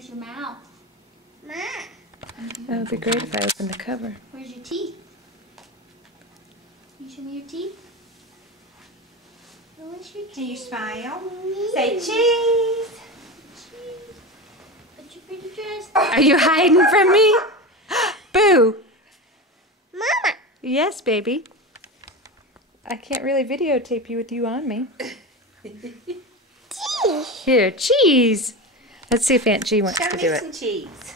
Where's your mouth? Ma. That would be great if I opened the cover. Where's your teeth? Can you show me your teeth? Where's your teeth? Can you smile? Say cheese. Cheese. Put your pretty dress. Are you hiding from me? Boo! Mama. Yes, baby. I can't really videotape you with you on me. Cheese. Here, cheese. Let's see if Aunt G wants Show to me do some it. cheese.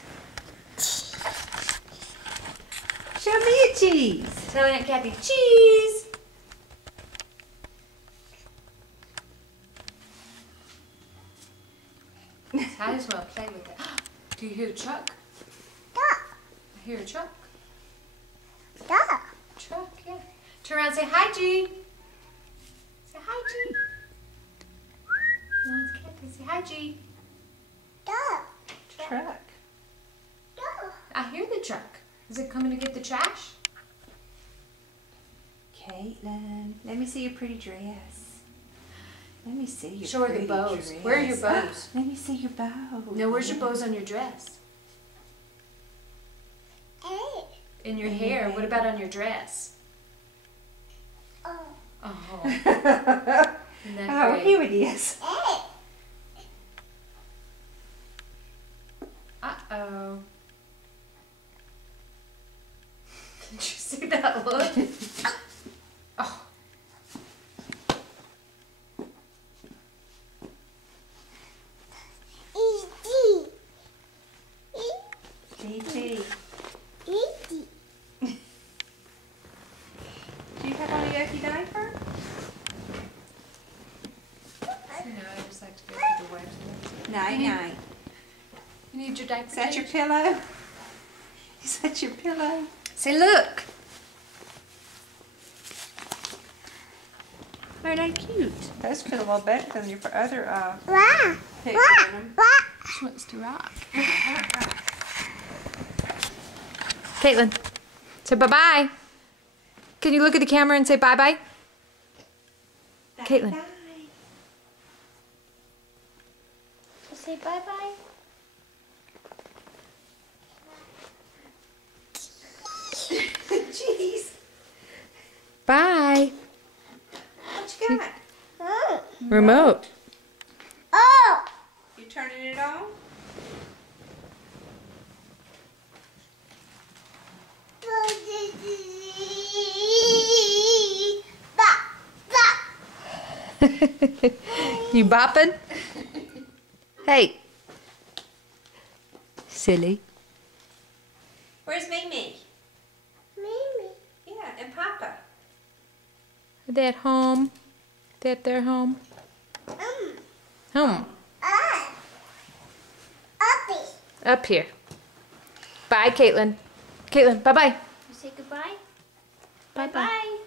Show me a cheese. Tell Aunt Kathy, cheese. I just want to play with it. Do you hear a truck? I hear a truck. Truck, yeah. Turn around and say hi, G. Say hi, G. No, it's Kathy. Say hi, G. Truck. I hear the truck. Is it coming to get the trash? Caitlin, let me see your pretty dress. Let me see your Show her the pretty bows. dress. Where are your bows? Let me see your bows. No, where's your bows on your dress? In your hair. What about on your dress? Oh. Isn't that Oh, great? here it is. Uh-oh. Did you see that look? Oh. GG. Do you have on a Yoki diaper? No, I just like to go to the wife. Night night. You need your diaper Is that your change? pillow? Is that your pillow? Say, look. Aren't they cute? Those fit a little better than your other picture in them. She wants to rock. Caitlin, say bye-bye. Can you look at the camera and say bye-bye? Caitlin. Bye. Say bye-bye. Jeez. Bye. What you got? Remote. Oh! You turning it on? You bopping? Hey. Silly. Where's Mimi? Mimi. Yeah, and Papa. Are they at home? They at their home? Home. Uppy. Up here. Bye, Caitlin. Caitlin, bye-bye. You say goodbye? Bye-bye. Bye-bye.